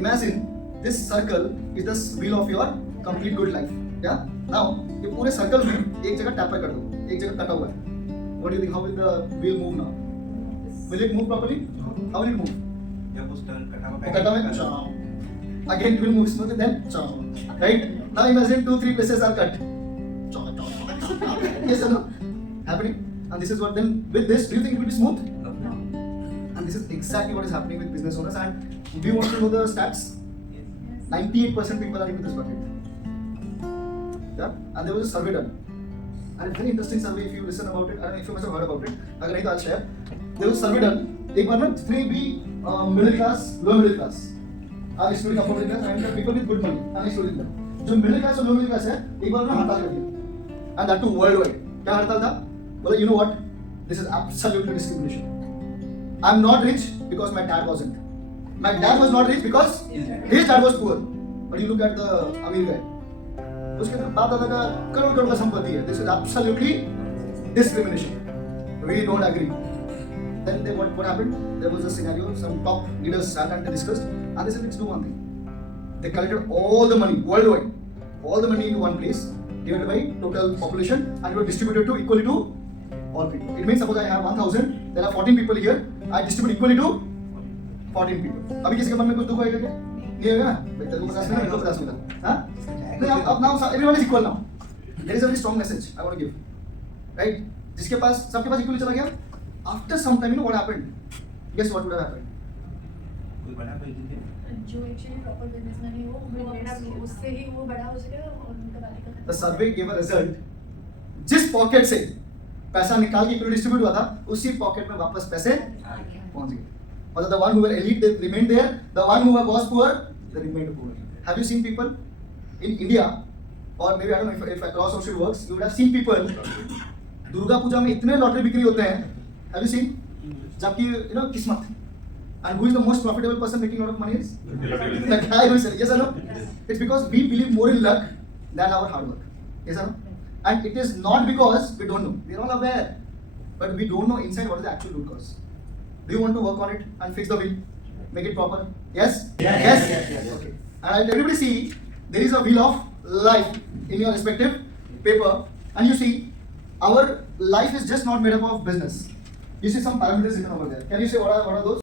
imagine this circle is the wheel of your complete good life. Yeah. Now ये पूरे circle में एक जगह टैपर कर दो, एक जगह कटा हुआ है. What do you think? How will the wheel move now? Will it move properly? How will it move? जब उस टर्न कटा में again it will move smoothly, then right? Now imagine 2-3 places are cut. Yes or no? Happening. And this is what then with this, do you think it will be smooth? And this is exactly what is happening with business owners. And do you want to know the stats? 98% people are into this bucket. Yeah? And there was a survey done. And a very interesting survey if you listen about it. I don't know if you must have heard about it. अगर नहीं तो I'll share. There was a survey done. एक बार ना जितने भी middle class, lower middle class, are excluding upper middle class and the people with good money, are excluding them. जो middle class और lower middle class है, एक बार ना हड़ताल कर दिया. And that too worldwide. क्या हड़ताल था? बोला you know what? This is absolutely discrimination. I'm not rich because my dad wasn't. My dad was not rich because his dad was poor. But you look at the Amir guy. उसके बाप दादा का करोड़ करोड़ का संपत्ति है. This is absolutely discrimination. We don't agree. Then what happened? There was a scenario. Some top leaders sat and they discussed, and they said, let's do one thing. They collected all the money worldwide, all the money into one place, divided by total population, and it was distributed to equally to all people. It means suppose I have 1,000, there are 14 people here. I distribute equally to 14 people. अभी किसी के मन में कुछ दुख होएगा क्या? नहीं होगा ना? तेरे को 50 मिला, मेरे को 50 मिला. हाँ? नहीं अब now everyone is equal now. There is a very strong message I want to give. Right? जिसके पास सबके पास equally चला गया. After some time, you know what happened? Guess what would have happened? कोई बड़ा कोई नहीं जो एक्चुअली प्रॉपर बिजनेसमैन है वो उससे ही वो बड़ा हो सकेगा और उनका बाकी का The survey gave a result. जिस पॉकेट से पैसा निकाल के इक्वली डिस्ट्रीब्यूट हुआ था, उसी पॉकेट में वापस पैसे पहुंच गए. मतलब the one who were elite they remained there, the one who was poor they remained poor. Have you seen people in India, or maybe I don't know if across social works, you would have seen people. Durga Puja में इतने lottery बिक्री होते हैं. Have you seen? जबकि you know किस्मत. And who is the most profitable person making a lot of money is? The guy who is selling. Yes or no? It's because we believe more in luck than our hard work. Yes or no? And it is not because we don't know. We are all aware, but we don't know inside what is the actual root cause. Do you want to work on it and fix the wheel, make it proper? Yes. Yes. Okay. And everybody see there is a wheel of life in your respective paper, and you see our life is just not made up of business. You see some parameters written over there. Can you say what are those?